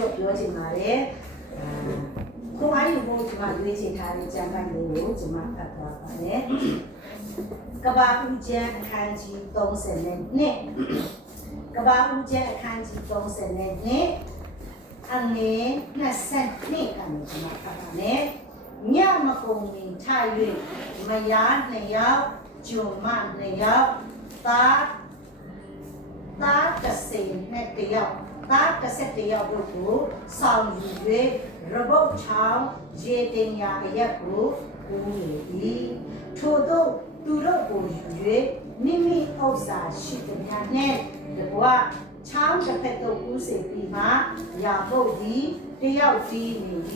ချုပ်ပြောချင်ပါတယ်ကိုအားယူဖို့ဒီမှာရွေးချယ်ထားတဲ့ကျမ်းပိုက်လေးကိုဒီမှာဖတ်သွားပါတယ်ကဘာဦးကျမ်းအခန်းကြီး32ကဘာဦးကျမ်းအခန်းကြီး32အငယ်22ကနေဒီမှာဖတ်ပါမယ်ညမကုန်ရင်ထား၍မယား2ယောက်ဂျုံမ2ယောက်သား30နဲ့1ယောက်သား31ယောက်တို့ကိုဆောင်ယူ၍ရဘုတ်ချောင်းရေတင်ညာအရက်ကိုကူးလေ၏ထို့သောသူတို့ကိုယူ၍မိမိဥစ္စာရှိသည်များနှင့်တကွချောင်းတစ်ဖက်သို့ကူးစေပြီးမှရာဘုတ်သည်တယောက်ကြီးနေ၍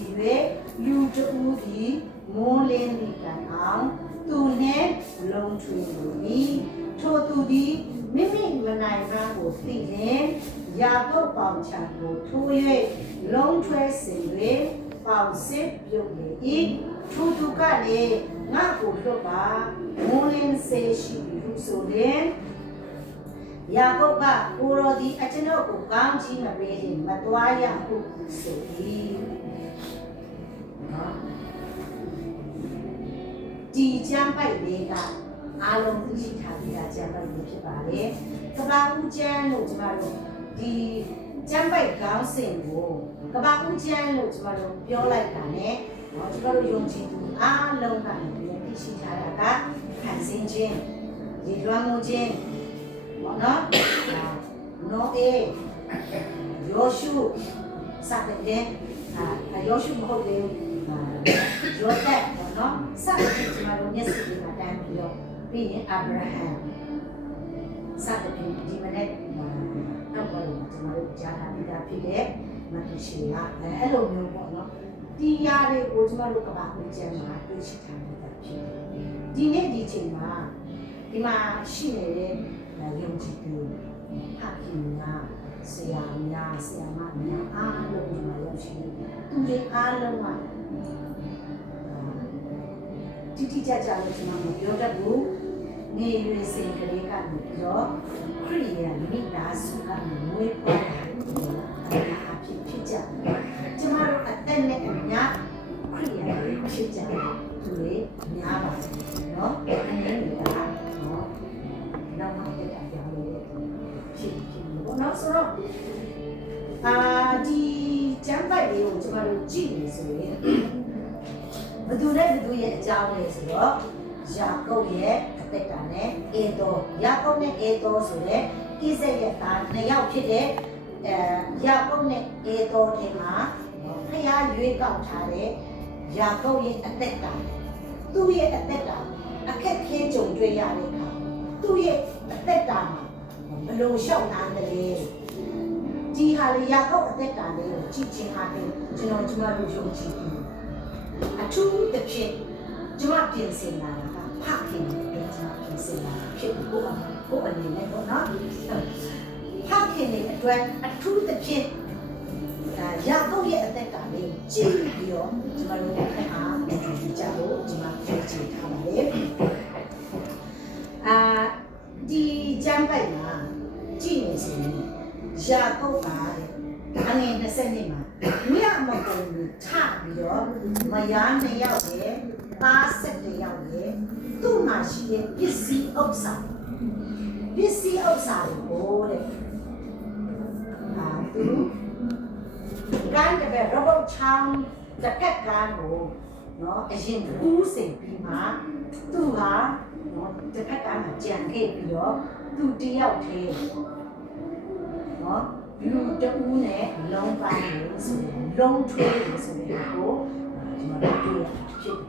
လူတူသည်မိုးလင်းသည့်ကံအောင်သူနှင့်လုံးထွေ၏ထိုသူသည်မိမိမနိုင်မှကိုသိလျင်ရာဘုတ်ပေါင်ချံကိုထိုး၍လုံးထွဲစေ၍ပေါင်စစ်ပြုတ်လေ၏ထိုသူကလည်းငါကိုလွတ်ပါမိုးလင်းစေရှိပြီဟုဆိုလျင်ယာကုပ်ကကိုရောဒီအကျွန်ုပ်ကိုကောင်းကြီးမပေးရင်မသွားရဟုဆို၏ဒီကျမ်းပိုက်လေးကအားလုံးသိရှိထားပြီးသားကျမ်းပိုက်လေးဖြစ်ပါလေကဘာဦးကျမ်းလို့ကျမတို့ဒီကျမ်းပိုက်ခေါင်းစဉ်ကိုကဘာဦးကျမ်းလို့ကျမတို့ပြောလိုက်တာ ਨੇ ကျမတို့ယုံကြည်သူအားလုံးကလည်းသိရှိထားတာကခံစင်းခြင်းဒီလွှမ်းမိုးခြင်းနော်နောအေယောရှုစတဲ့ယောရှုမဟုတ်သေးဘူးယောသက်နော်စတဲ့ကျမတို့မျက်စိတွေမှာတန်းပြီးတော့ပြီးရင်အာဗြဟံစတဲ့ဒီမနေ့နောက်ပေါ်မှာကျမတို့ကြားထားပြီးသားဖြစ်တဲ့မတ်ရှိကအဲ့လိုမျိုးပေါ့နော်တရားတွေကိုကျမတို့ကဘာကိုကျမ်းမှာတွေ့ရှိထားပြီးသားဖြစ်ဒီနေ့ဒီချိန်မှာဒီမှာရှိနေတဲ့ယုံကြည်သူဖခင်များဆရာများဆရာမများအားလုံးဒီမှာရောက်ရှိနေသူတွေအားလုံးကတိကျကျလို့ကျွန်တော်မပြောတတ်ဘူးနေရွေစင်ကလေးကနေပြီးတော့ခရိယာမိသားစုကမွေးဖွားတာအဖြစ်ကြတယ်ကျွန်တော်တို့အသက်နဲ့အများခရိယာဖြစ်ကြတယ်သူတွေများပါတယ်နော်အနေနဲ့ကတော့နောက်မှတက်တာပြောင်းလို့ဖြစ်ပေါ့နော်ဆိုတော့ဒီကျမ်းပိုက်လေးကိုကျွန်တော်တို့ကြည့်နေဆိုရင်ဘသူနဲ့ဘသူရဲ့အကြောင်းလဲဆိုတော့ယာကုပ်ရဲ့အသက်တာနဲ့အေသောယာကုပ်နဲ့အေသောဆိုတဲ့ဣဇက်ရဲ့သားနှစ်ယောက်ဖြစ်တဲ့ယာကုပ်နဲ့အေသောထဲမှာဖျားရွေးကောက်ထားတဲ့ယာကုပ်ရဲ့အသက်တာသူ့ရဲ့အသက်တာအခက်ခဲကြုံတွေ့ရတဲ့အခါသူ့ရဲ့အသက်တာမှာဘယ်လိုလျှောက်နိုင်တယ်ဒီဟာလေယာကုပ်အသက်တာလေးကိုကြည့်ချင်းအားဖြင့်ကျွန်တော်တို့ယုံကြည်တယ်အထူးတစ်ဖြစ်ကျွန်မပြင်ဆင်လာတာဖခင်နဲ့ကျွန်မပြင်ဆင်လာဖြစ်ကိုအနေနဲ့ပေါ့နော်ဖခင်နဲ့အတွက်အထူးတစ်ဖြစ်ယာကုပ်ရဲ့အသက်ကလေးကြည့်ပြီးတော့ကျွန်တော်တို့အားကြလို့ကျွန်မပြင်ဆင်ထားပါတယ်ဒီကျမ်းပိုက်မှာကြည့်နေဆိုရင်ယာကုပ်ကအငယ်20နှစ်မှာမြတ်မကုန်ဘူးထပြီးတော့မယား2ယောက်ရဲ့သား7ယောက်ရဲ့သူ့မှာရှိတဲ့ပစ္စည်းဥစ္စာကိုတဲ့သူကန်းတဲ့ရဘုတ်ချောင်းတစ်ဖက်ကန်းကိုနော်အရင်ဦးစိန်ပြီးမှသူဟာနော်တစ်ဖက်ကန်းမှာကြံခဲ့ပြီးတော့သူတယောက်တည်းနော်လူတူးနဲ့လုံးပိုင်းလို့ဆိုရင်လုံးထွေးလို့ဆိုရင်ကိုကျွန်တော်တို့တွေ့ရဖြစ်တယ်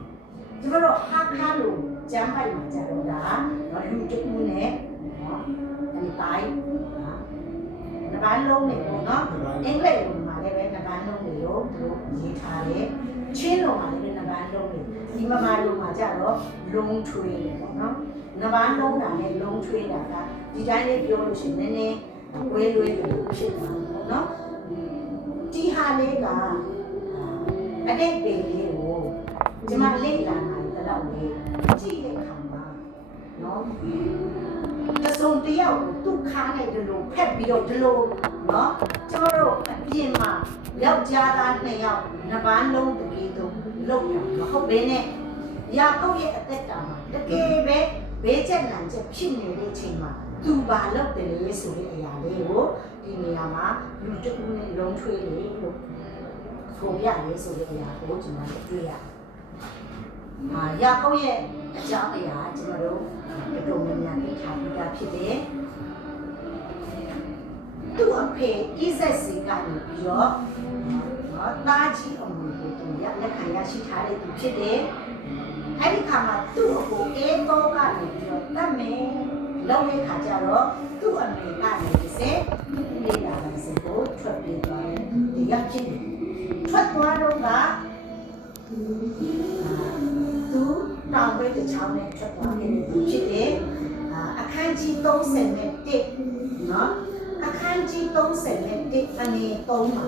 ကျွန်တော်တို့ဟာခါလို့ကျမ်းပိုက်မှာကြတော့ဒါနော်လူတူးနဲ့နော်ဒီတိုင်းဒီပိုင်းလုံးနေပေါ့နော်အင်္ဂလိပ်လိုမှာလည်းပဲဒီပိုင်းလုံးနေလို့သူတို့ရေးထားတယ်ချင်းလိုမှာလည်းဒီပိုင်းလုံးနေဒီမမာလိုမှာကြတော့လုံးထွေးတယ်ပေါ့နော်ဒီပိုင်းလုံးတာနဲ့လုံးထွေးတာကဒီတိုင်းလေးပြောလို့ရှိရင်နည်းနည်းဝဲလွဲလို့ဖြစ်သွားတယ်ပေါ့နော်ဒီဟာလေးကအတိတ်ပင်လေးကိုကျွန်မလေ့လာနေတာတော့လေကြည့်တဲ့အခါမှာနော်တစုံတယောက်ကိုသူ့ခါနဲ့ဒီလိုဖက်ပြီးတော့ဒီလိုနော်ကျွန်တော်တို့အ ပြင်မှာယောက်ျားသား2ယောက်နှစ်ပန်းလုံးတကယ်တော့လောက်ရမဟုတ်ဘဲနဲ့ယာကုပ်ရဲ့အသက်တာမှာတကယ်ပဲဘေးချက်နံချက်ဖြစ်နေတဲ့အချိန်မှာသူဘာလုပ်တယ်လဲဆိုတဲ့အရာလေးကိုဒီနေရာမှာလူတကူနဲ့လုံးထွေးလေးလို့ဆိုပြရဲဆိုတဲ့အရာကိုကျွန်တော်တို့တွေ့ရတယ်။ယာကုပ်ရဲ့အကြောင်းအရာကျွန်တော်တို့တော်တော်များများသိထားပြီးသားဖြစ်တယ်။သူ့အဖေဣဇက်စီကနေပြီးတော့တာကြီးအမွေကိုသူလက်ခံရရှိထားတဲ့သူဖြစ်တယ်။အဲဒီခါမှာသူ့အကိုအေးတော့ကနေပြီးတော့တတ်မယ်လောက်တဲ့ခါကျတော့သူ့အမေကနေတစ်စက်လေးလာတဲ့စကိုထွက်ပြေးသွားတယ်။ဒီရောက်ချင်းထွက်သွားတော့ကသူတောင်ပေးတဲ့ချောင်းနဲ့ထွက်သွားခဲ့တဲ့သူဖြစ်တယ်။အခန်းကြီး31နော်အခန်းကြီး31အနေ3မှာ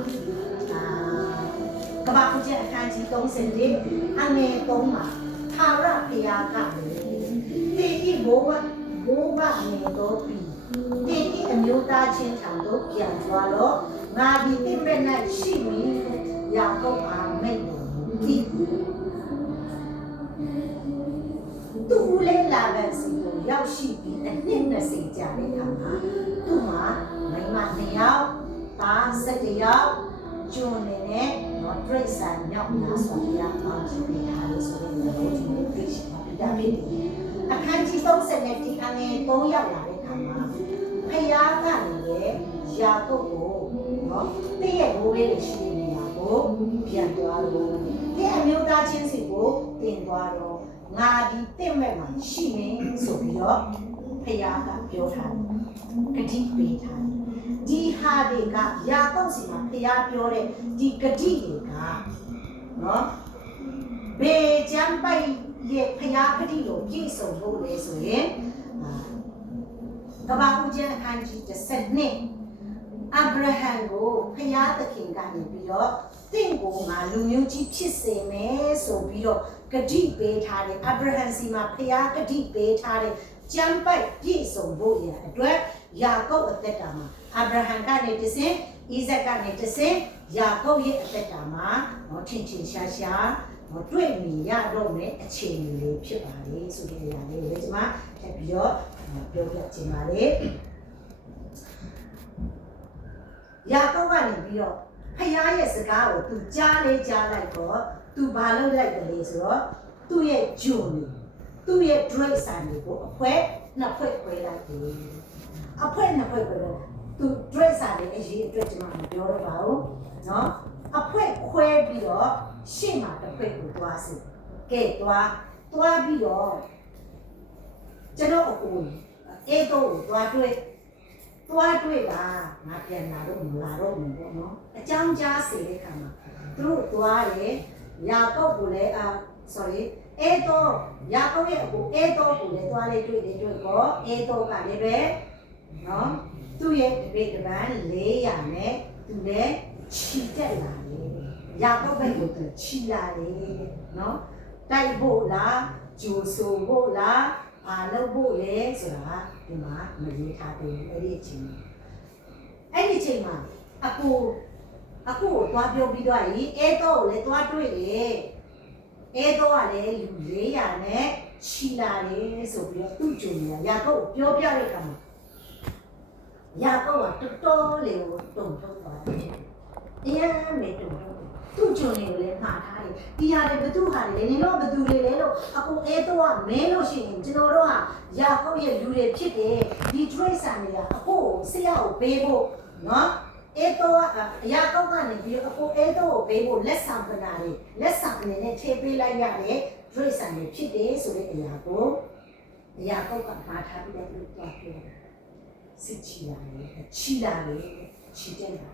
ကဘာဦးကျအခန်းကြီး31အနေ3မှာထာဝရဘုရားကတေဤဘိုးအနေတော်ပြီတေဤအမျိုးသားချင်းထံသို့ပြန်သွားတော့ငါဒီတိမဲ့၌ရှိမည်ယာကုပ်အားမိတ်တော်မူသည်သူလည်းလာတဲ့စီကိုရောက်ရှိပြီးအနှစ်20ကြာတဲ့အခါမှာသူ့မှာမိန်းမ2ယောက်သား7ယောက်ကျွန်းနေတဲ့နော်ဒရိတ်ဆန်မြောက်များစွာဘုရားပေါင်းစုပေးထားလို့ဆိုတဲ့နေရာကိုကျွန်တော်သိရှိပါပြီဒါဖြစ်တယ်အခန်းကြီး30နဲ့ဒီအငယ်3ရောက်လာတဲ့အခါမှာဖယားကနေလေယာကုပ်ကိုနော်တည့်ရဲ့ဘိုးလေးရှိနေနေရာကိုပြန်သွားလို့ဒီအမျိုးသားချင်းစီကိုတင်သွားတော့ငါဒီတင့်မဲ့မှာရှိနေဆိုပြီးတော့ဖယားကပြောထားတယ်ဂတိပေးထားတယ်ဒီဟာတွေကယာကုပ်စီမှာဖယားပြောတဲ့ဒီဂတိတွေကနော်ဘေချမ်းပိုင်ရဲ့ဖယားဂတိကိုပြည့်စုံဖို့လေဆိုရင်ကဘာဦးကျန်အခန်းကြီး12အာဗြဟံကိုဖယားသခင်ကနေပြီးတော့တင့်ကိုငါလူမျိုးကြီးဖြစ်စေမယ်ဆိုပြီးတော့ဂတိပေးထားတယ်အာဗြဟံစီမှာဖယားဂတိပေးထားတယ်ကျမ်းပိုက်ပြည့်စုံဖို့ရအတွက်ယာကုပ်အသက်တာမှာအာဗြဟံကနေတဆင့်ဣဇက်ကနေတဆင့်ယာကုပ်ရဲ့အသက်တာမှာထင်ထင်ရှားရှားတွေ့မြင်ရတော့မယ့်အခြေအနေလေးဖြစ်ပါလေဆိုတဲ့အရာလေးကိုကျွန်မထပ်ပြီးတော့ပြောပြချင်ပါလေယာကုပ်ကနေပြီးတော့ဖယားရဲ့စကားကိုသူကြားလေးကြားလိုက်တော့သူဘာလုပ်လိုက်တယ်လဲဆိုတော့သူ့ရဲ့ဂျုံသူ့ရဲ့ dress ဆန်ကိုအဖွဲနှစ်ဖွဲ့ခွဲလိုက်တယ်အဖွဲနှစ်ဖွဲ့ခွဲလိုက်သူ dress ဆန်ရဲ့အရေးအတွက်ကျွန်မမပြောတော့ပါဘူးနော်အဖွဲခွဲပြီးတော့ရှေ့မှာတစ်ဖွဲ့ကိုသွားစီကဲသွားပြီးတော့ကျွန်တော်အကိုအေးတော့သွားတွေ့တာငါပြန်လာတော့မလာတော့ဘူးပေါ့နော်အကြောင်းကြားစေတဲ့ခါမှာသူတို့သွားတယ်ယာကုပ်ကိုလည်းsorry အေးတော့ယာကုပ်ရဲ့အကိုအေးတော့ကိုလည်းသွားလေတွေ့တော့အေးတော့ကလည်းပဲနော်သူ့ရဲ့တပိတ်တပန်း400နဲ့သူလည်းချီတက်လာတယ်ယာကုပ်ဘက်ကိုသူချီလာတယ်နော်တိုက်ဖို့လားဂျိုဆိုဖို့လားလုပ်ဖို့လဲဆိုတာဒီမှာမရေးထားသေးဘူးအဲ့ဒီအချိန်မှာအကိုကိုသွားပြောပြီးတော့အဲတော့ကိုလည်းသွားတွေ့တယ်အဲတော့ကလည်းလူ400နဲ့ချီလာတယ်ဆိုပြီးတော့သူ့ဂျုံကယာကုပ်ပြောပြတဲ့အခါမှာယာကုပ်ကတော်တော်လေးကိုတုံ့ထုတ်သွားတယ်အရင်မဲ့တုံ့ထုတ်သူ့ဂျုံကိုလည်းမှားထားတယ်ဒီဟာတွေဘသူဟာတွေနင်တို့ဘသူတွေလဲလို့အကိုအဲတော့ကမဲလို့ရှိရင်ကျွန်တော်တို့ကယာကုပ်ရဲ့လူတွေဖြစ်တယ်ဒီ trace ဆန်တွေကအကိုဆရာကိုပေးဖို့နော်အဲတော့ယာကုပ်ကနေပြီးအကိုအဲတော့ကိုပေးဖို့လက်ဆောင်ပနာတွေလက်ဆောင်အနေနဲ့ထည့်ပေးလိုက်ရတဲ့ trace ဆန်တွေဖြစ်တယ်ဆိုတဲ့အရာကိုယာကုပ်ကမှားထားပြီးတော့ပြောစစ်ချီလာတယ်ချီတက်လာ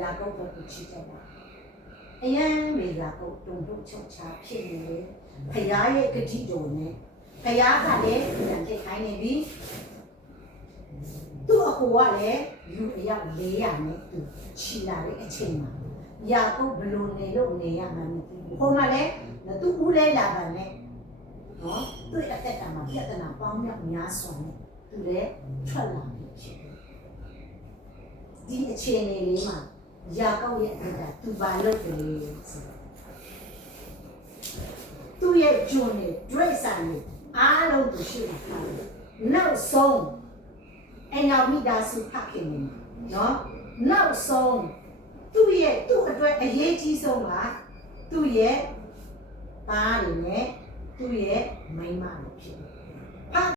ယာကုပ်ကချီတက်လာအယံမေယာကုပ်တုံ့ချုပ်ချဖြစ်နေတယ်ဖယားရဲ့ဂတိတော်နဲ့ဖယားကလည်းပြန်ထိတ်ခိုင်းနေပြီသူ့အကိုကလည်းလူအယောက်400နဲ့သူချီလာတဲ့အချိန်မှာယာကုပ်ဘလို့နေလို့နေရမှမသိဘူးဟိုမှာလည်းသူ့ဦးလဲလာပါနဲ့နော်သူ့အသက်ကမှာပြဿနာပေါင်းများစွာနဲ့သူလည်းထွက်လာပြီဖြစ်တယ်ဒီအခြေအနေလေးမှာ ရာကောက်ရဲ့အတွက်ကသူပါလို့ကလေးဆိုသူ့ရဲ့ဂျွန်နဲ့ဒရိတ်ဆိုင်နဲ့အားလုံးကိုရှိတာနောက်ဆုံးအဲ့နောက်မိသားစုဖခင်နေနော်နောက်ဆုံးသူ့အတွက်အရေးကြီးဆုံးကသူ့ရဲ့သားတွေနဲ့သူ့ရဲ့မိန်းမတွေဖြစ်တယ်